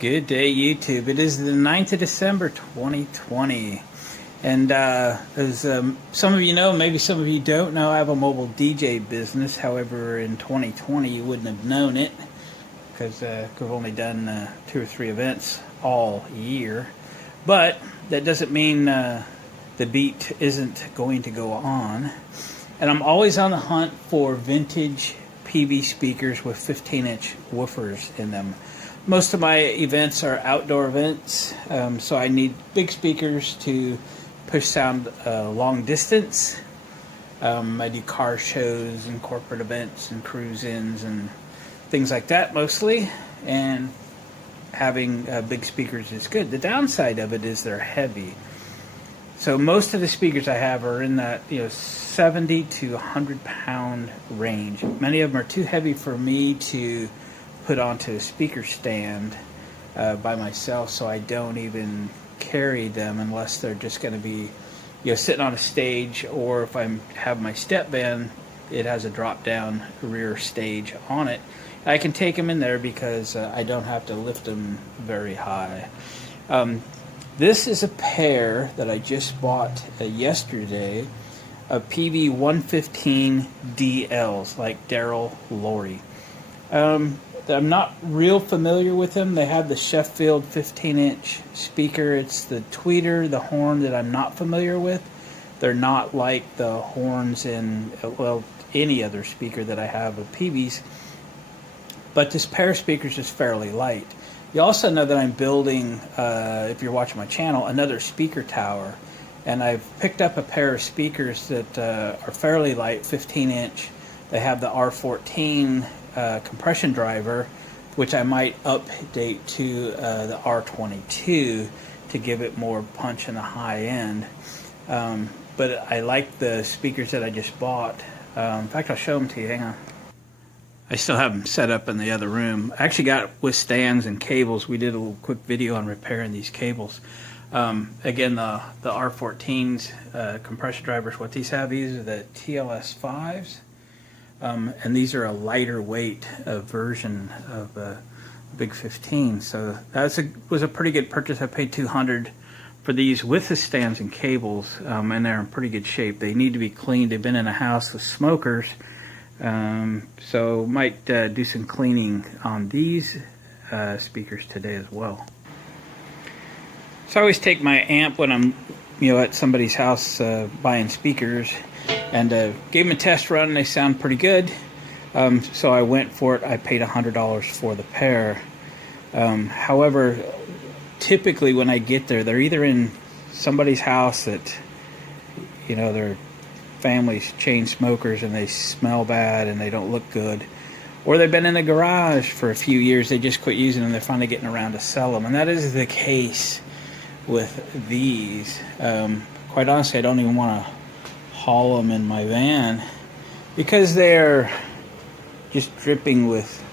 Good day, YouTube. It is the 9th of December, 2020. And as some of you know, maybe some of you don't know, I have a mobile DJ business. However, in 2020, you wouldn't have known it because I've only done 2 or 3 events all year. But that doesn't mean the beat isn't going to go on. And I'm always on the hunt for vintage Peavey speakers with 15-inch woofers in them. Most of my events are outdoor events, so I need big speakers to push sound long distance. I do car shows and corporate events and cruise-ins and things like that mostly, and having big speakers is good. The downside of it is they're heavy. So most of the speakers I have are in that 70 to 100 pound range. Many of them are too heavy for me to put onto a speaker stand by myself, so I don't even carry them unless they're just going to be sitting on a stage, or if I have my step van, it has a drop down rear stage on it. I can take them in there because I don't have to lift them very high. This is a pair that I just bought yesterday of Peavey 115 DLs, like Daryl Lowry. I'm not real familiar with them. They have the Sheffield 15-inch speaker. It's the tweeter, the horn, that I'm not familiar with. They're not like the horns in, well, any other speaker that I have of Peavey's. But this pair of speakers is fairly light. You also know that I'm building, if you're watching my channel, another speaker tower. And I've picked up a pair of speakers that are fairly light, 15-inch. They have the R14 compression driver, which I might update to the R22 to give it more punch in the high end. But I like the speakers that I just bought. In fact, I'll show them to you. Hang on. I still have them set up in the other room. I actually got with stands and cables. We did a little quick video on repairing these cables. Again, the R14's compression drivers, what these have, these are the TLS 5s. And these are a lighter weight version of Big 15. So that was a pretty good purchase. I paid $200 for these with the stands and cables, and they're in pretty good shape. They need to be cleaned. They've been in a house with smokers, so might do some cleaning on these speakers today as well. So I always take my amp when I'm at somebody's house buying speakers, and gave them a test run, and they sound pretty good. So I went for it. I paid $100 for the pair. However, typically when I get there, they're either in somebody's house that their family's chain smokers and they smell bad and they don't look good, or they've been in the garage for a few years. They just quit using them. They're finally getting around to sell them, and that is the case with these. Quite honestly, I don't even want to haul them in my van because they're just dripping with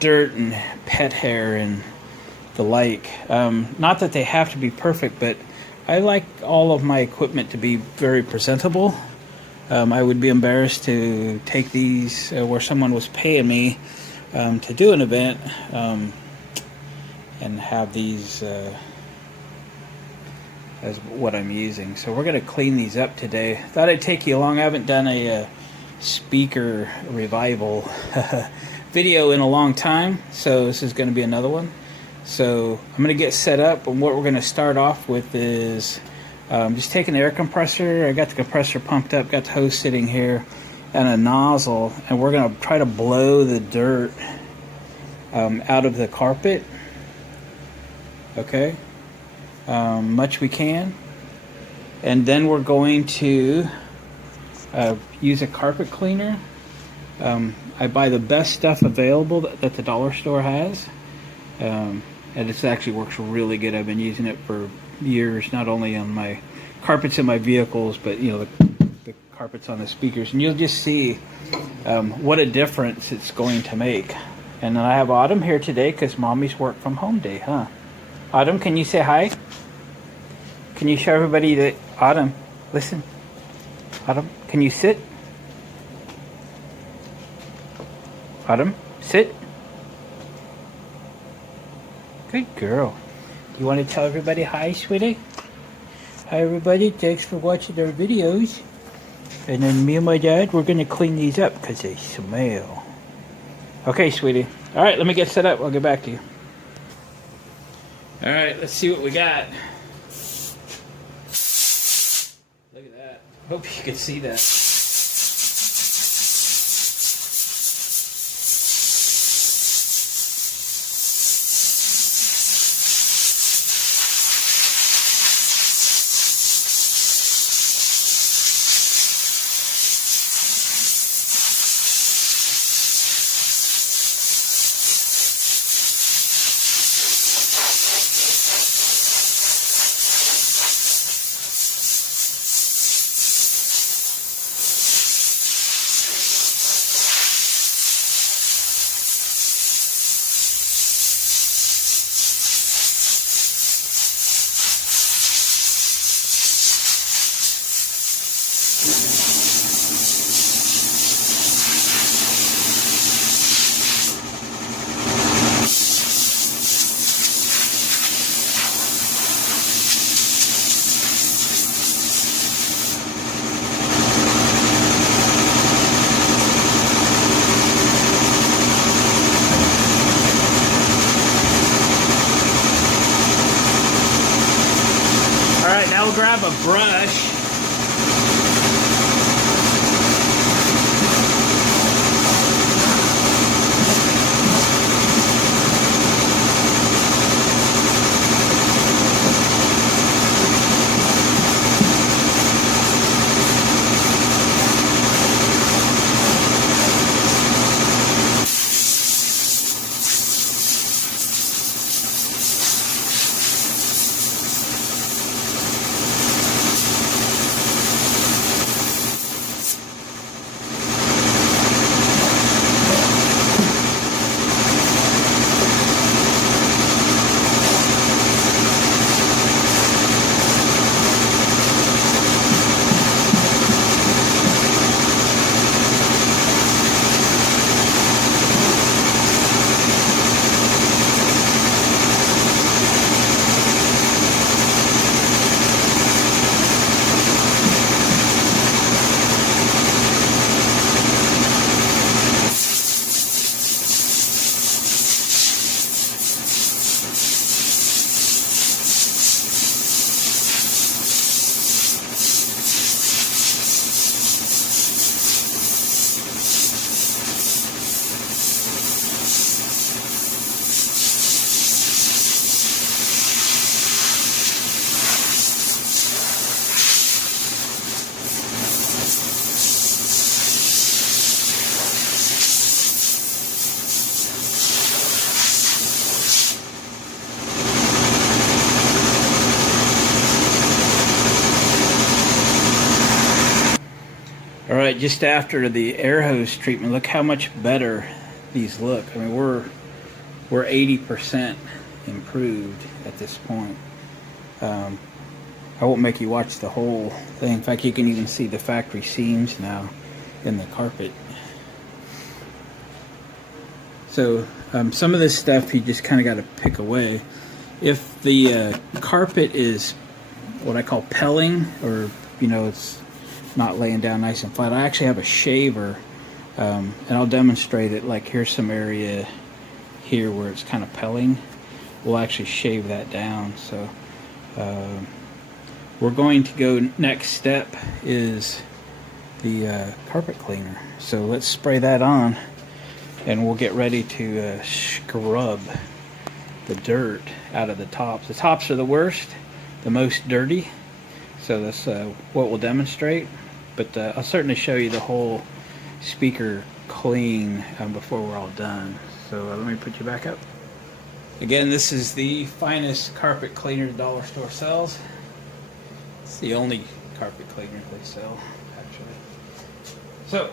dirt and pet hair and the like. Not that they have to be perfect, but I like all of my equipment to be very presentable. I would be embarrassed to take these where someone was paying me to do an event and have these as what I'm using. So we're going to clean these up today. Thought I'd take you along. I haven't done a speaker revival video in a long time, so this is going to be another one. So I'm going to get set up, and what we're going to start off with is just taking the air compressor. I got the compressor pumped up, got the hose sitting here, and a nozzle, and we're going to try to blow the dirt out of the carpet. Okay. Much we can, and then we're going to use a carpet cleaner. I buy the best stuff available that the dollar store has, and it actually works really good. I've been using it for years, not only on my carpets in my vehicles, but the carpets on the speakers, and you'll just see what a difference it's going to make. And then I have Autumn here today because Mommy's work from home day, huh? Autumn, can you say hi? Can you show everybody that? Autumn, listen. Autumn, can you sit? Autumn, sit. Good girl. You want to tell everybody hi, sweetie? Hi, everybody. Thanks for watching our videos. And then me and my dad, we're going to clean these up because they smell. Okay, sweetie. All right, let me get set up. I'll get back to you. All right, let's see what we got. Look at that. Hope you can see that. Alright, now we'll grab a brush. All right, just after the air hose treatment, look how much better these look. I mean, we're 80% improved at this point. I won't make you watch the whole thing. In fact, you can even see the factory seams now in the carpet. So some of this stuff you just kind of got to pick away. If the carpet is what I call pelling, or it's not laying down nice and flat, I actually have a shaver, and I'll demonstrate it. Like, here's some area here where it's kind of pelling. We'll actually shave that down. So we're going to go, next step is the carpet cleaner. So let's spray that on, and we'll get ready to scrub the dirt out of the tops. The tops are the worst, the most dirty. So that's what we'll demonstrate. But I'll certainly show you the whole speaker clean before we're all done. So let me put you back up. Again, this is the finest carpet cleaner the dollar store sells. It's the only carpet cleaner they sell, actually. So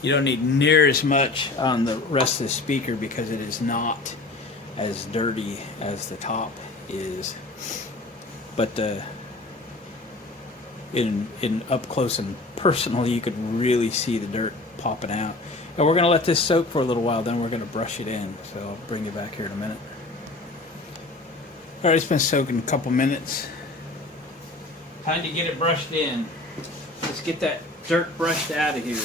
You don't need near as much on the rest of the speaker because it is not as dirty as the top is. But in up close and personal, you could really see the dirt popping out. And we're going to let this soak for a little while, then we're going to brush it in. So I'll bring you back here in a minute. Alright, it's been soaking a couple minutes. Time to get it brushed in. Let's get that dirt brushed out of here.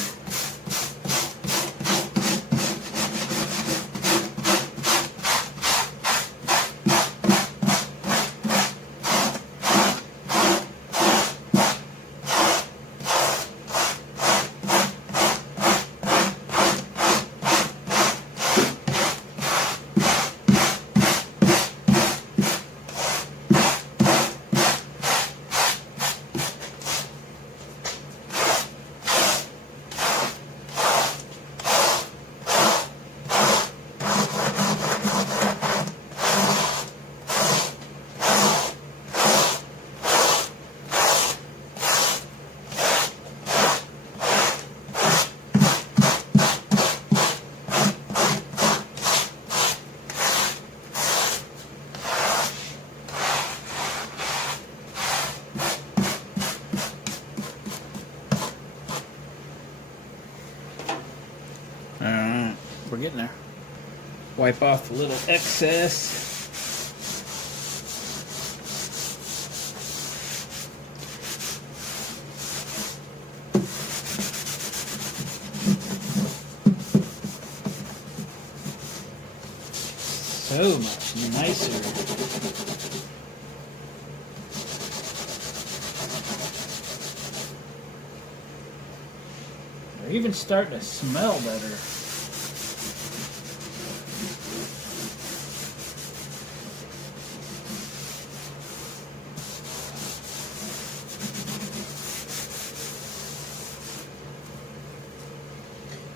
Alright, we're getting there. Wipe off the little excess. So much nicer. They're even starting to smell better.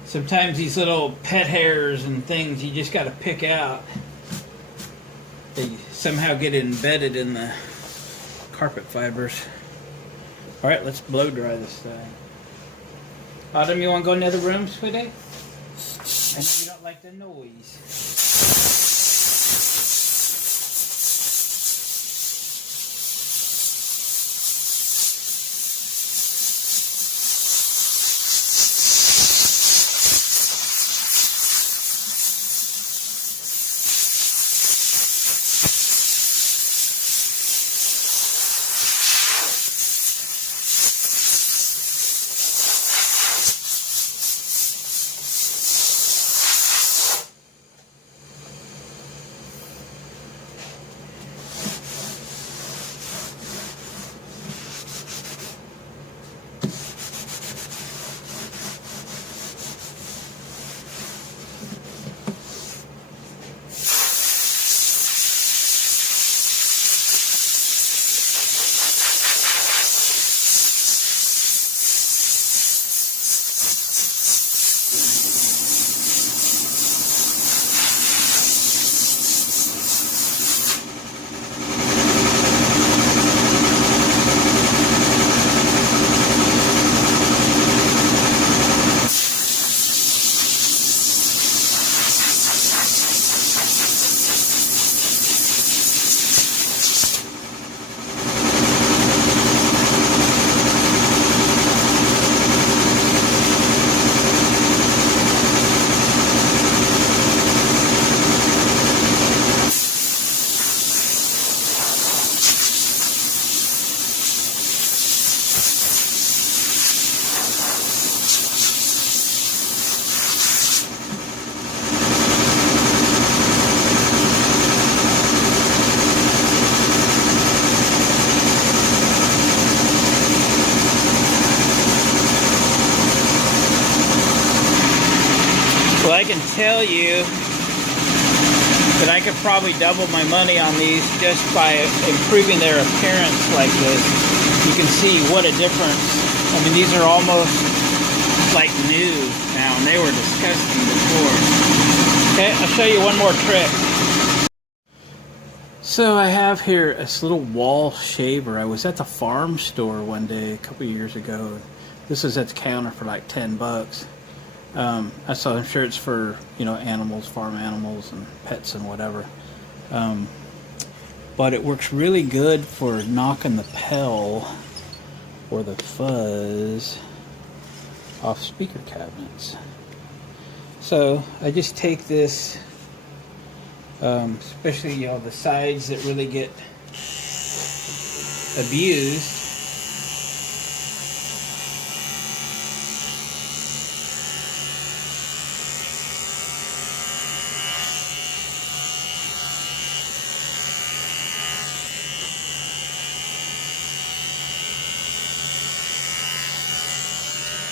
Sometimes these little pet hairs and things you just got to pick out. They somehow get embedded in the carpet fibers. All right, let's blow dry this thing. Autumn, you want to go in the other room, sweetie? I know you don't like the noise. Well, I can tell you that I could probably double my money on these just by improving their appearance like this. You can see what a difference. I mean, these are almost like new now, and they were disgusting before. Okay, I'll show you one more trick. So I have here this little wall shaver. I was at the farm store one day a couple years ago. This was at the counter for like 10 bucks. So I'm sure it's for, you know, animals, farm animals and pets and whatever. But it works really good for knocking the pell or the fuzz off speaker cabinets. So I just take this, especially, you know, the sides that really get abused.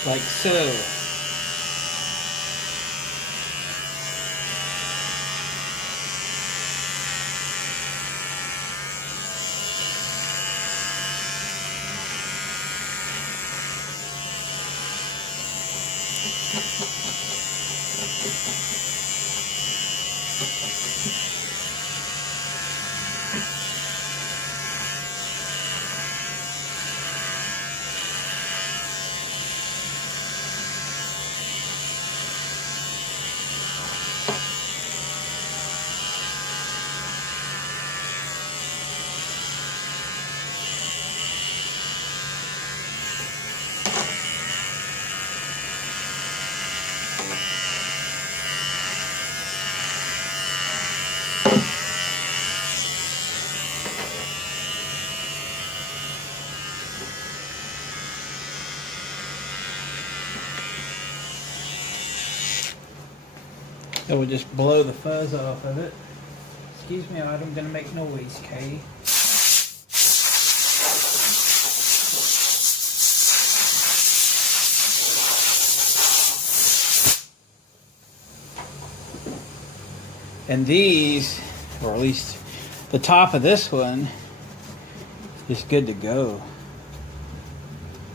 Like so. It will just blow the fuzz off of it. Excuse me, I'm going to make noise, Kay. And these, or at least the top of this one, is good to go.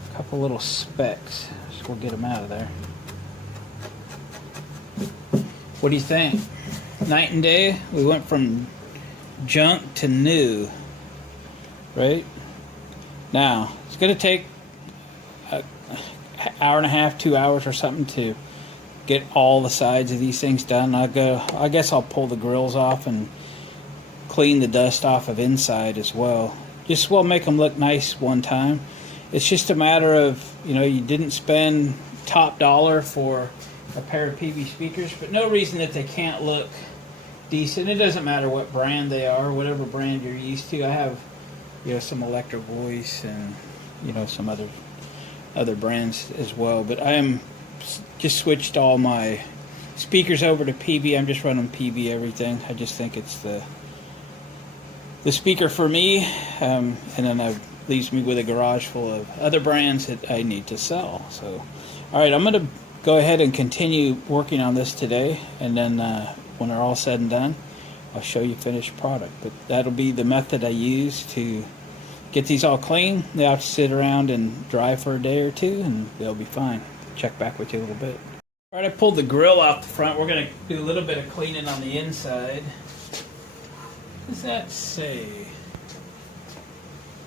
A couple little specks, so we'll get them out of there. What do you think? Night and day, we went from junk to new, right? Now, it's going to take an hour and a half, 2 hours or something to get all the sides of these things done. I guess I'll pull the grills off and clean the dust off of inside as well. Just will make them look nice one time. It's just a matter of, you know, you didn't spend top dollar for a pair of Peavey speakers, but no reason that they can't look decent. It doesn't matter what brand they are, whatever brand you're used to. I have, you know, some Electro Voice and, you know, some other brands as well, but I am just switched all my speakers over to Peavey. I'm just running Peavey everything. I just think it's the speaker for me, and then that leaves me with a garage full of other brands that I need to sell. So, all right, I'm going to go ahead and continue working on this today, and then when they're all said and done, I'll show you finished product. But that'll be the method I use to get these all clean. They have to sit around and dry for a day or two, and they'll be fine. Check back with you a little bit. All right, I pulled the grill off the front. We're going to do a little bit of cleaning on the inside. What does that say?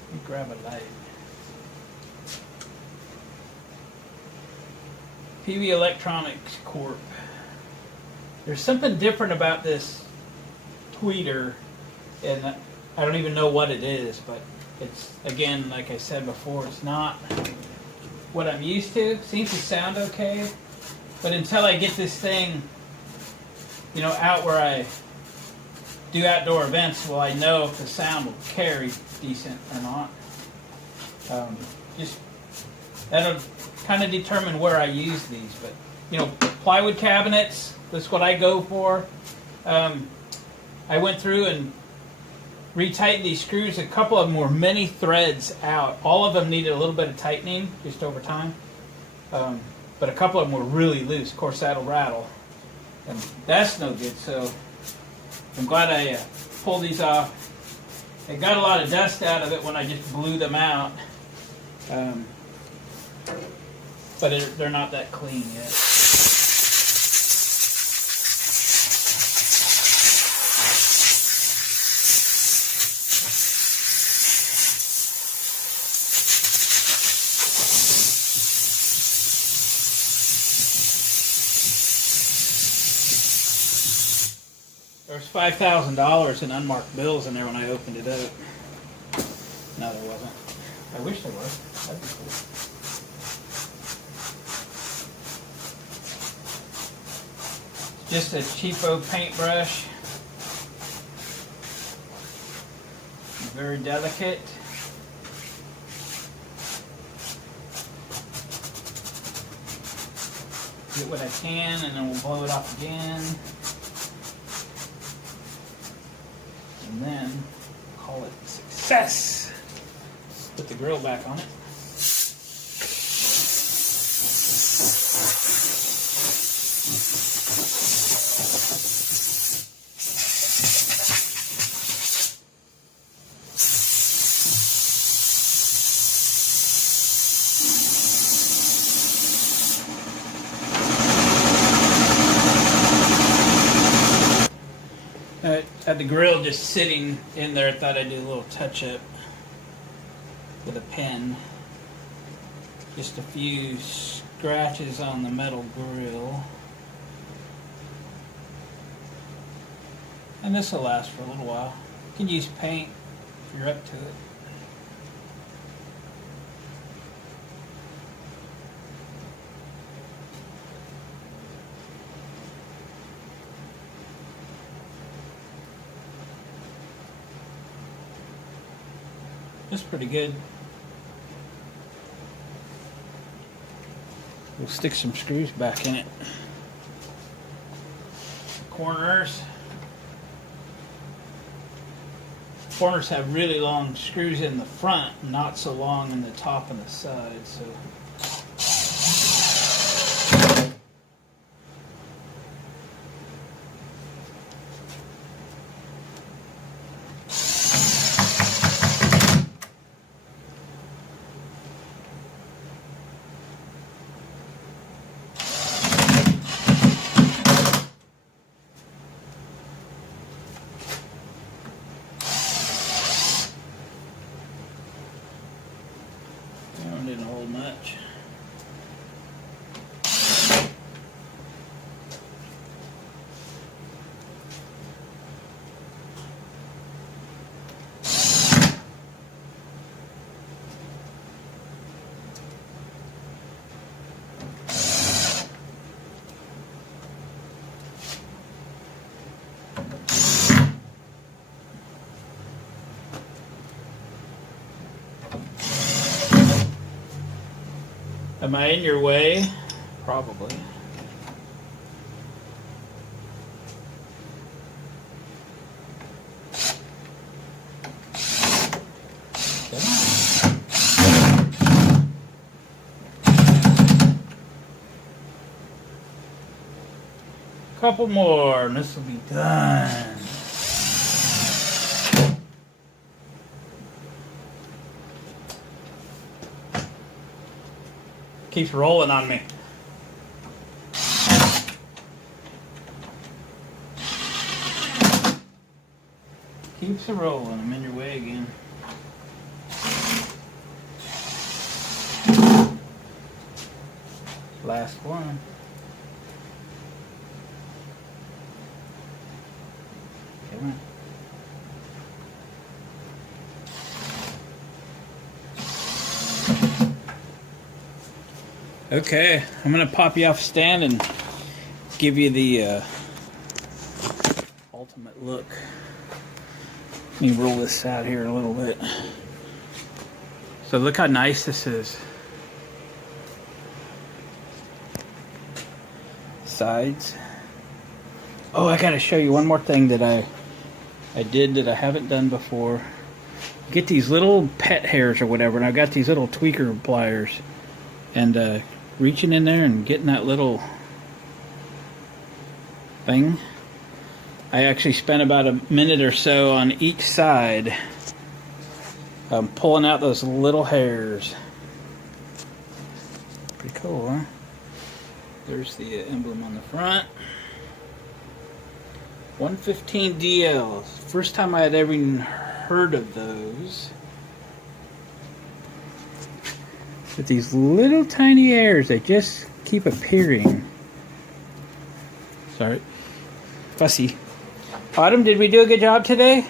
Let me grab a light. Peavey Electronics Corp. There's something different about this tweeter, and I don't even know what it is, but it's, again, like I said before, it's not what I'm used to. It seems to sound okay, but until I get this thing, you know, out where I do outdoor events, will I know if the sound will carry decent or not. Just that'll kind of determine where I use these. But, you know, plywood cabinets, that's what I go for. I went through and retightened these screws. A couple of them were many threads out. All of them needed a little bit of tightening just over time. But a couple of them were really loose. Of course, that'll rattle. And that's no good. So I'm glad I pulled these off. It got a lot of dust out of it when I just blew them out. But they're not that clean yet. There's $5,000 in unmarked bills in there when I opened it up. No, there wasn't. I wish there was. That'd be cool. Just a cheapo paintbrush. Very delicate. Get what I can, and then we'll blow it off again. And then call it success. Put the grill back on it. Had the grill just sitting in there. I thought I'd do a little touch-up with a pen. Just a few scratches on the metal grill. And this will last for a little while. You can use paint if you're up to it. That's pretty good. We'll stick some screws back in it. Corners have really long screws in the front, not so long in the top and the side. So didn't hold much. Am I in your way? Probably. Couple more and this will be done. Keeps rolling on me. Keeps a rolling. I'm in your way again. Last one. Come on. Okay, I'm going to pop you off stand and give you the ultimate look. Let me roll this out here a little bit. So look how nice this is. Sides. Oh, I got to show you one more thing that I did that I haven't done before. Get these little pet hairs or whatever, and I've got these little tweaker pliers. And reaching in there and getting that little thing. I actually spent about a minute or so on each side pulling out those little hairs. Pretty cool, huh? There's the emblem on the front. 115 DL. First time I had ever even heard of those. But these little tiny hairs, they just keep appearing. Sorry. Fussy. Autumn, did we do a good job today?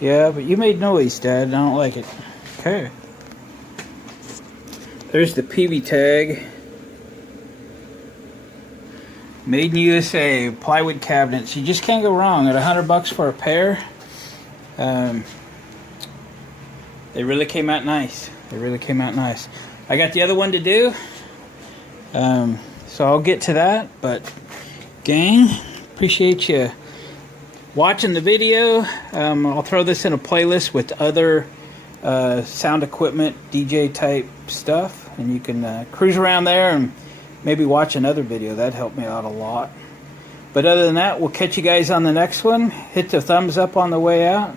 Yeah, but you made noise, Dad. I don't like it. Okay. There's the Peavey tag. Made in USA, plywood cabinets. You just can't go wrong at $100 for a pair. They really came out nice. They really came out nice. I got the other one to do, so I'll get to that. But gang, appreciate you watching the video. I'll throw this in a playlist with other sound equipment, DJ type stuff, and you can cruise around there and maybe watch another video. That'd help me out a lot. But other than that, we'll catch you guys on the next one. Hit the thumbs up on the way out,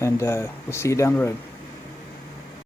and we'll see you down the road.